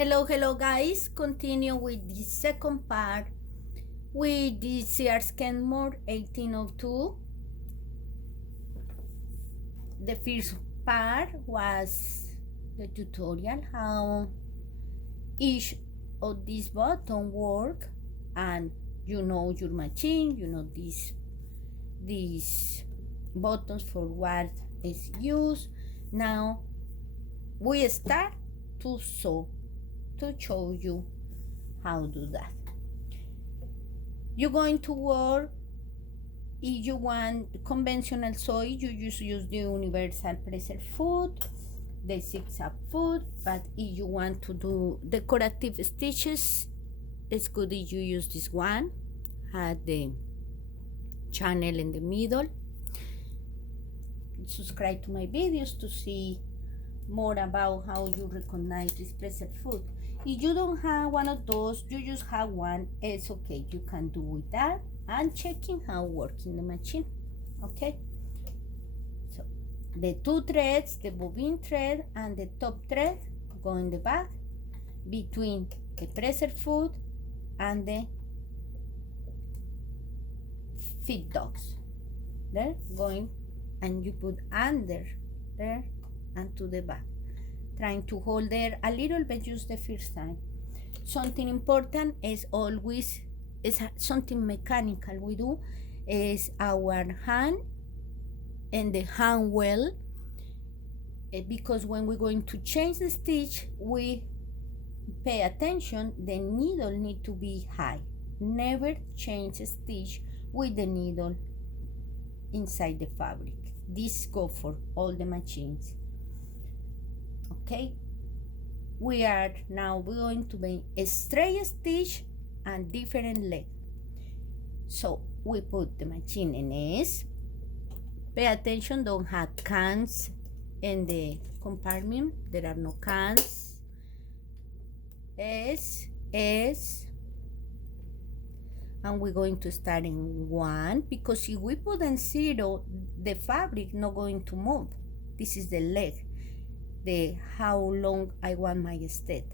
Hello guys. Continue with the second part with the Sears Kenmore 1802. The first part was the tutorial how each of these buttons work, and you know your machine, you know these buttons for what is used. Now we start to show you how to do that. You're going to work, if you want conventional soy, you just use the universal pressure foot, the zigzag foot, but if you want to do decorative stitches, it's good if you use this one, had the channel in the middle. Subscribe to my videos to see more about how you recognize this pressure foot. If you don't have one of those, you just have one, it's okay. You can do with that and checking how working the machine. Okay, so the two threads, the bobbin thread and the top thread, go in the back between the pressure foot and the feed dogs. There, going, and you put under there and to the back, trying to hold there a little bit just the first time. Something important is always is something mechanical we do is our hand and the hand well, because when we're going to change the stitch, we pay attention, the needle need to be high. Never change a stitch with the needle inside the fabric. This go for all the machines. Okay, we are now going to make a straight stitch and different leg. So we put the machine in S. Pay attention, don't have cans in the compartment. There are no cans. S, and we're going to start in 1, because if we put in 0, the fabric not going to move. This is the leg, the how long I want my stitch.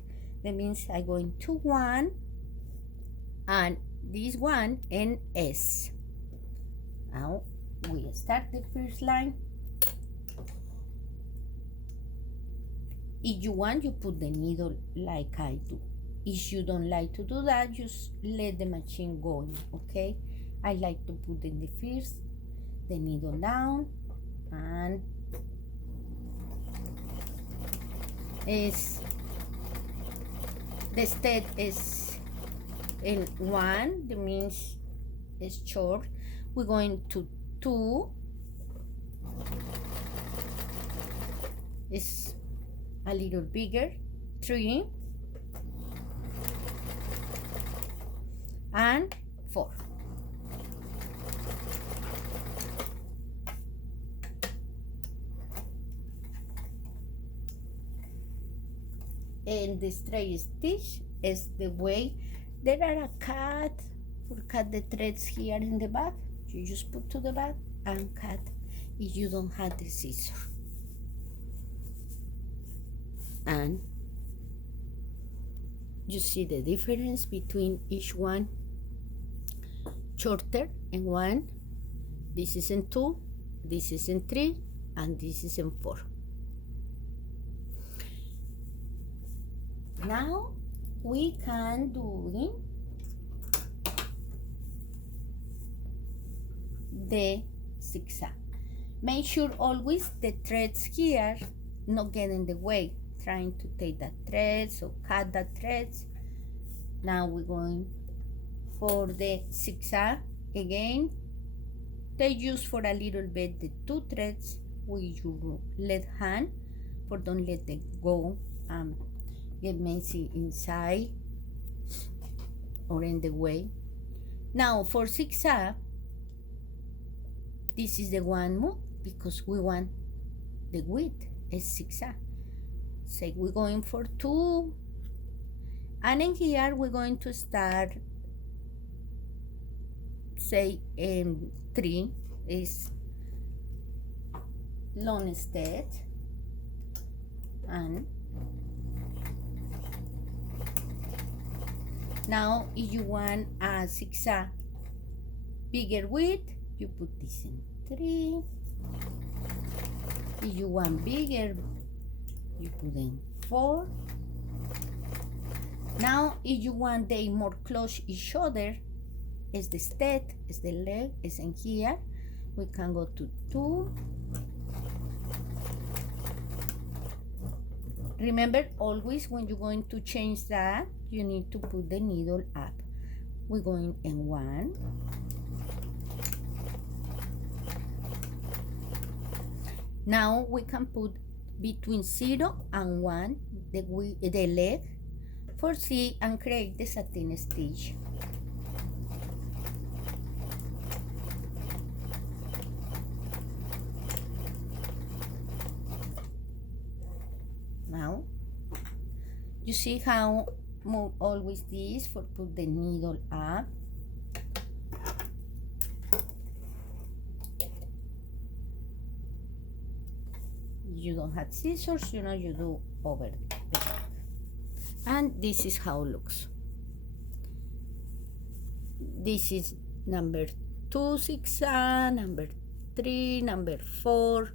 That means I go into 1 and this one in S. Now we start the first line. If you want, you put the needle like I do. If you don't like to do that, just let the machine go, okay? I like to put in the first, the needle down, and is the step is in 1, that means it's short. We're going to 2, is a little bigger, 3, and 4. And the straight stitch is the way. There are a cut for cut the threads here in the back. You just put to the back and cut if you don't have the scissor. And you see the difference between each one, shorter and 1. This is in 2, this is in 3, and this is in 4. Now we can do the zigzag. Make sure always the threads here not get in the way, trying to take that threads or cut that threads. Now we're going for the zigzag again. They use for a little bit the 2 threads with your left hand, for don't let them go get messy inside or in the way. Now for zigzag, this is the one move, because we want the width is zigzag. Say we're going for 2, and in here we're going to start, say in 3 is long stitch, and Now if you want a zigzag bigger width, you put this in 3. If you want bigger, you put in 4. Now if you want they more close each other, is the step, is the leg, is in here, we can go to 2. Remember, always when you're going to change that, you need to put the needle up. We're going in 1. Now we can put between 0 and 1 the leg for C and create the satin stitch. Now, you see how move always this for put the needle up. You don't have scissors, you know, you do over the back. And this is how it looks. This is number 2 zigzag, number 3, number 4.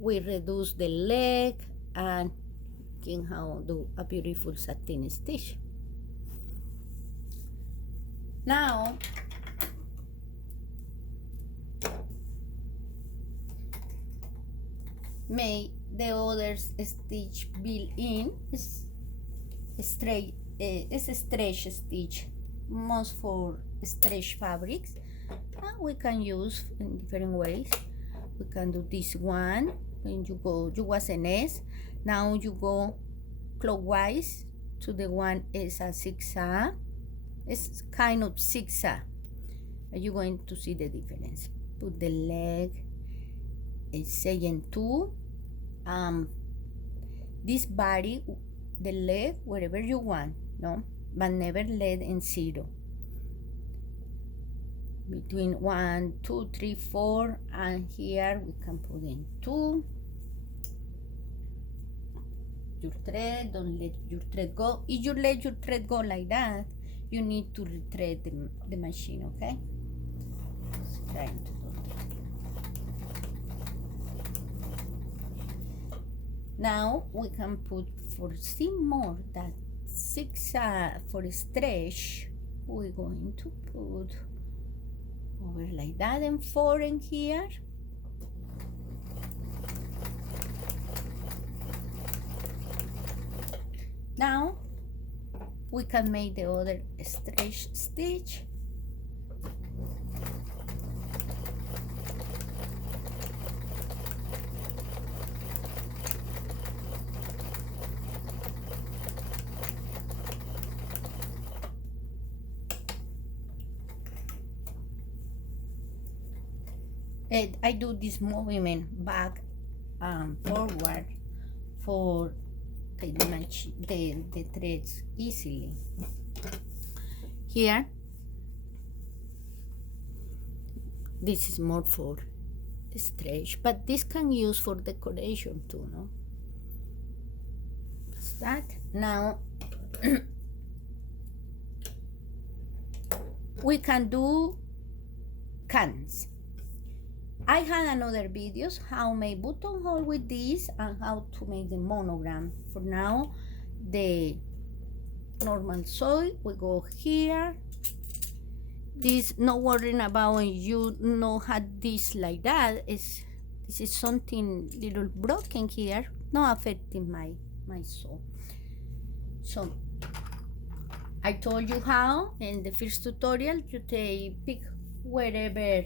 We reduce the leg and can how do a beautiful satin stitch. Now make the other stitch built in is straight is a stretch stitch, most for stretch fabrics, and we can use in different ways. We can do this one when you was an S, now you go clockwise to the one is a zigzag. It's kind of zigzag. You're going to see the difference. Put the leg is saying 2. This body, the leg, wherever you want, no, but never let in 0. Between 1, 2, 3, 4, and here we can put in 2. Your thread, don't let your thread go. If you let your thread go like that, you need to retread the machine, okay? Just trying to do that. Now we can put for see more that zigzag for stretch. We're going to put over like that and 4 in here. Now we can make the other stretch stitch. And I do this movement back and forward for the threads easily. Here, this is more for stretch, but this can use for decoration too, no? That's that. Now we can do cans. I had another videos how make buttonhole with this and how to make the monogram. For now, the normal sew, we go here. This, no worrying about when you know how this like that. This is something little broken here, not affecting my sew. So I told you how in the first tutorial. You pick wherever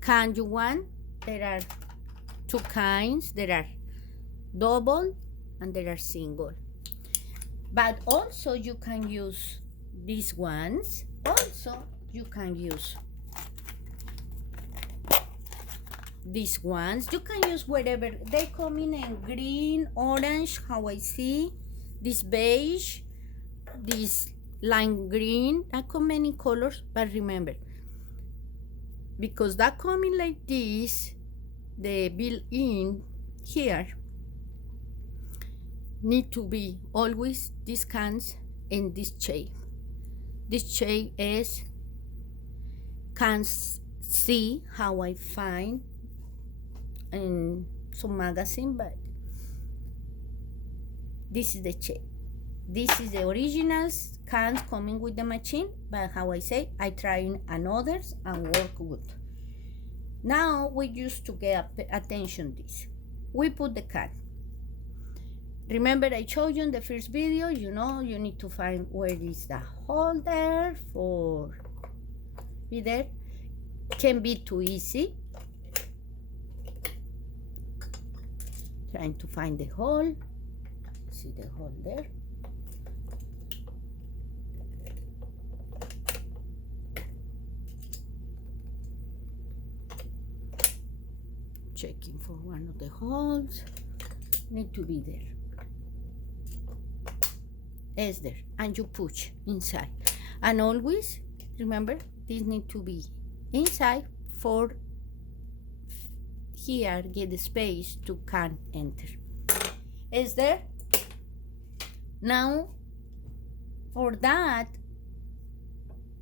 can you want. There are 2 kinds. There are double and there are single. But also you can use these ones. Also you can use these ones. You can use whatever. They come in green, orange, how I see. This beige, this lime green. That come many colors, but remember, because that coming like this, the built-in here need to be always these cans in this shape. This shape is, can't see how I find in some magazine, but this is the shape. This is the originals cans coming with the machine, but how I say, I try on others and work good. Now we used to get attention this. We put the can. Remember I showed you in the first video, you need to find where is the holder for be there. Can be too easy. Trying to find the hole. See the hole there. Checking for one of the holes. Need to be there. Is there, and you push inside. And always remember this need to be inside for here get the space to can enter. Is there? Now for that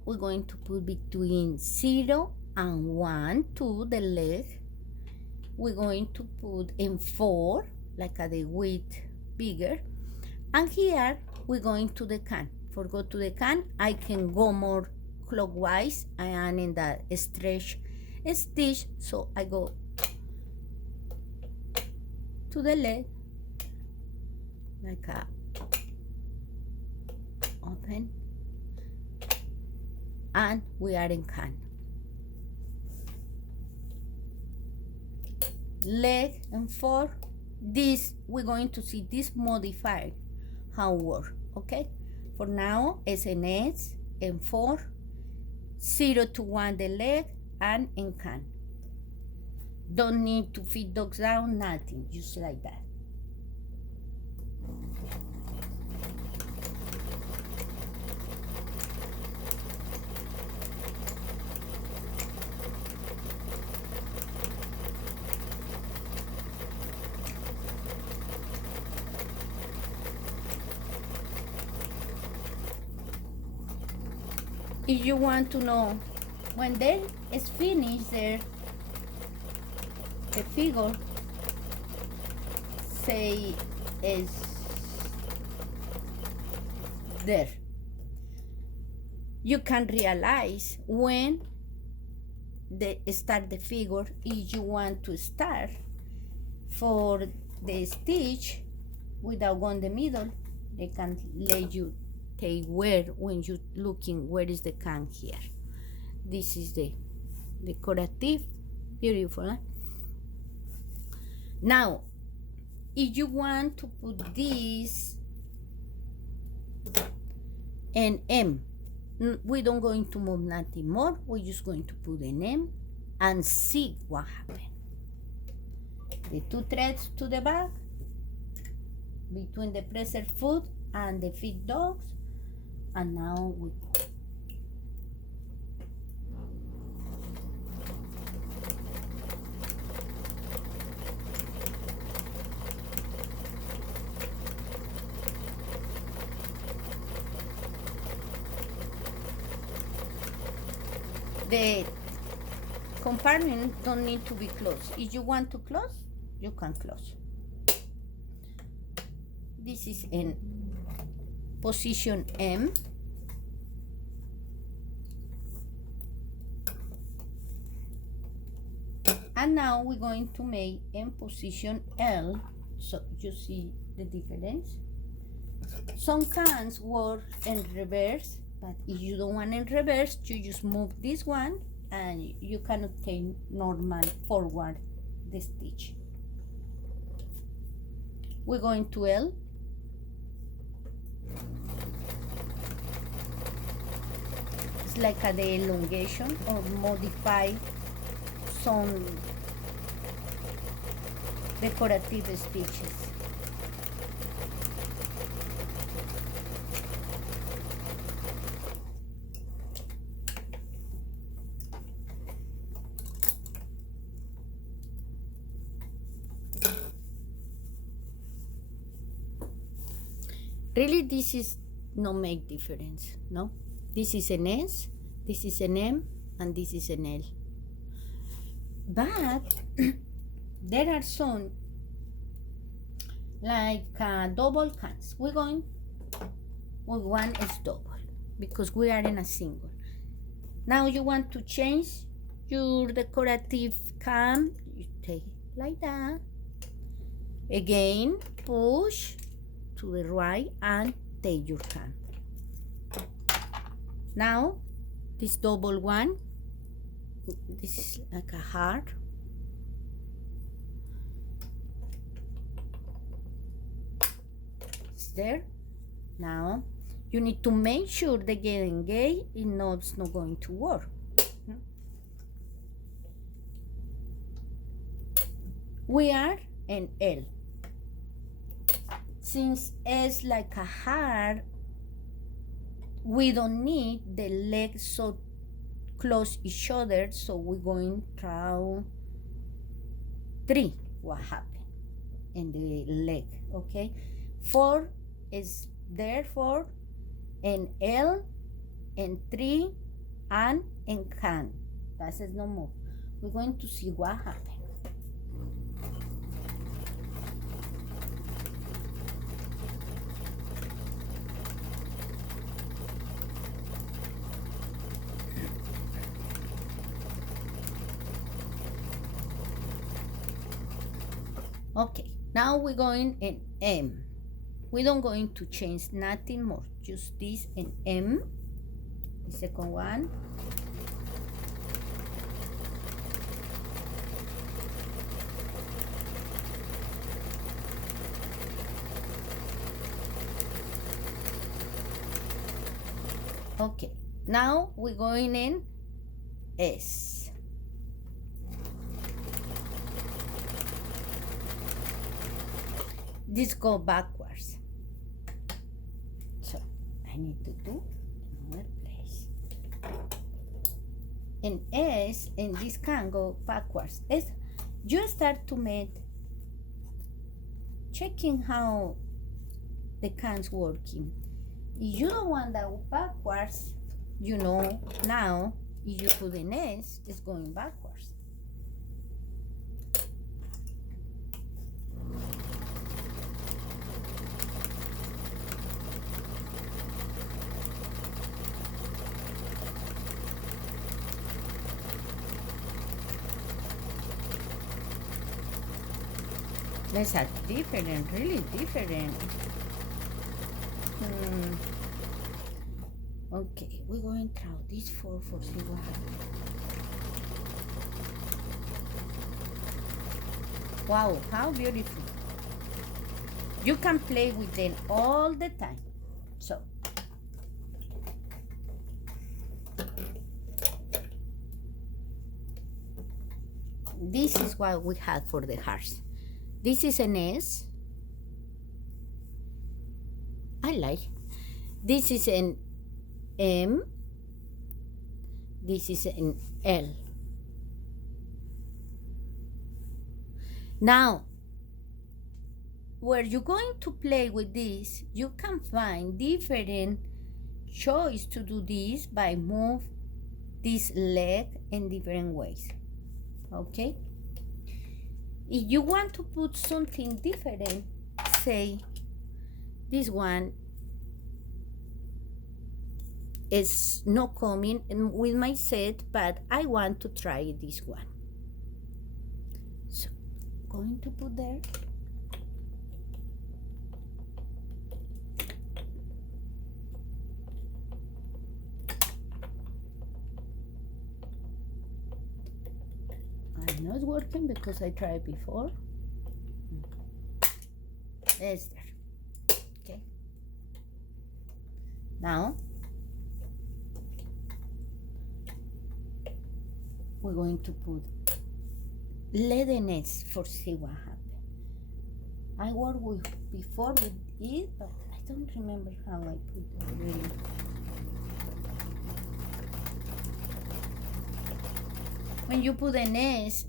we're going to put between 0 and 1 to the leg. We're going to put in 4 like the width bigger, and here we're going to the can. For go to the can, I can go more clockwise. I am in the stretch stitch, so I go to the leg like a open, and we are in can. Leg and 4. This we're going to see this modifier how work. Okay, for now it's an S and 4, 0 to 1 the leg, and in can. Don't need to feed dogs down, nothing, just like that. If you want to know when they is finished there, the figure say is there. You can realize when they start the figure. If you want to start for the stitch without going the middle, they can let you take where when you looking where is the can here. This is the decorative, beautiful. Now if you want to put this an M, we don't going to move nothing more. We're just going to put an M and see what happened. The 2 threads to the back between the presser foot and the feed dogs, and now we go. The compartment don't need to be closed. If you want to close, you can close. This is in position M. And now we're going to make in position L, so you see the difference. Some cans work in reverse, but if you don't want in reverse, you just move this one and you can obtain normal forward the stitch. We're going to L. It's like the elongation or modify some decorative stitches. Really, this is no make difference, no? This is an S, this is an M, and this is an L. But there are some like double cans. We're going with one is double because we are in a single. Now you want to change your decorative can, you take it like that. Again, push to the right and take your can. Now, this double one, this is like a heart. It's there. Now, you need to make sure the get engaged, it's not going to work. We are an L. Since it's like a heart, we don't need the legs so close each other, so we're going to try 3. What happened in the leg? Okay, 4 is therefore an L, and 3, and can. That says no more. We're going to see what happened. Okay, now we're going in M. We don't going to change nothing more, just this in M, the second one. Okay, now we're going in S. This go backwards. So I need to do another place. And S, and this can go backwards. S, you start to make checking how the can's working. If you don't want that backwards, you know now if you put an S, it's going backwards. That's a different, really different. Okay, we're going to try this 4 for see what happens. Wow, how beautiful. You can play with them all the time. So, this is what we had for the hearts. This is an S. I like. This is an M. This is an L. Now, where you're going to play with this, you can find different choice to do this by move this leg in different ways. Okay? If you want to put something different, say this one is not coming with my set, but I want to try this one. So, going to put there. I know it's working because I tried before. It's there. Okay. Now, we're going to put leadiness for see what happened. I worked with before with it, but I don't remember how I put it really. When you put an S,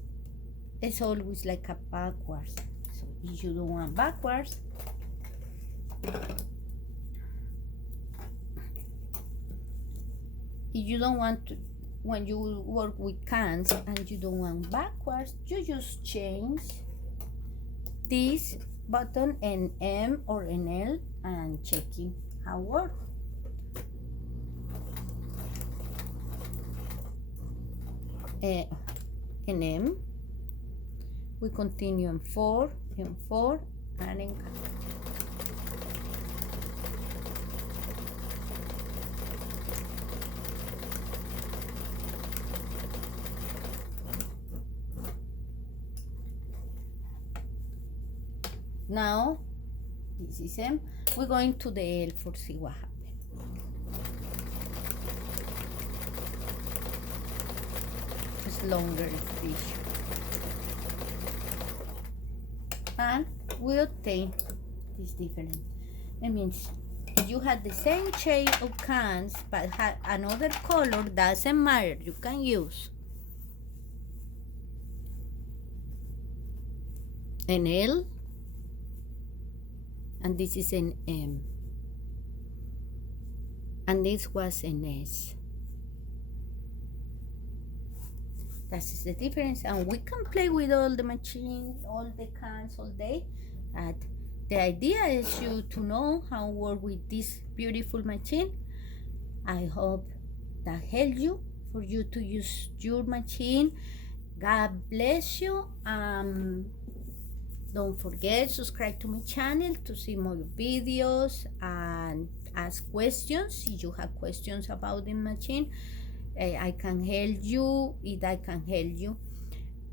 it's always like a backwards. So if you don't want backwards, if you don't want to, when you work with cans and you don't want backwards, you just change this button an M or an L and checking how work. An M. We continue in 4, and in now, this is M. We're going to the L for see what happens. It's longer fish. And we obtain this difference. That means if you had the same shade of cans but had another color, doesn't matter. You can use an L, and this is an M, and this was an S. That is the difference, and we can play with all the machines, all the cans, all day. And the idea is you to know how to work with this beautiful machine. I hope that helped you for you to use your machine. God bless you. Don't forget, subscribe to my channel to see more videos and ask questions. If you have questions about the machine, I can help you if I can help you.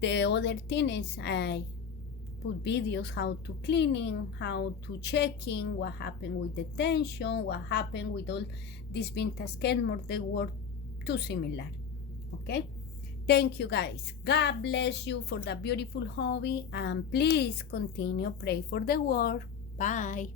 The other thing is I put videos how to cleaning, how to checking, what happened with the tension, what happened with all these vintage Kenmore. They were too similar. Okay? Thank you guys. God bless you for the beautiful hobby, and please continue pray for the world. Bye.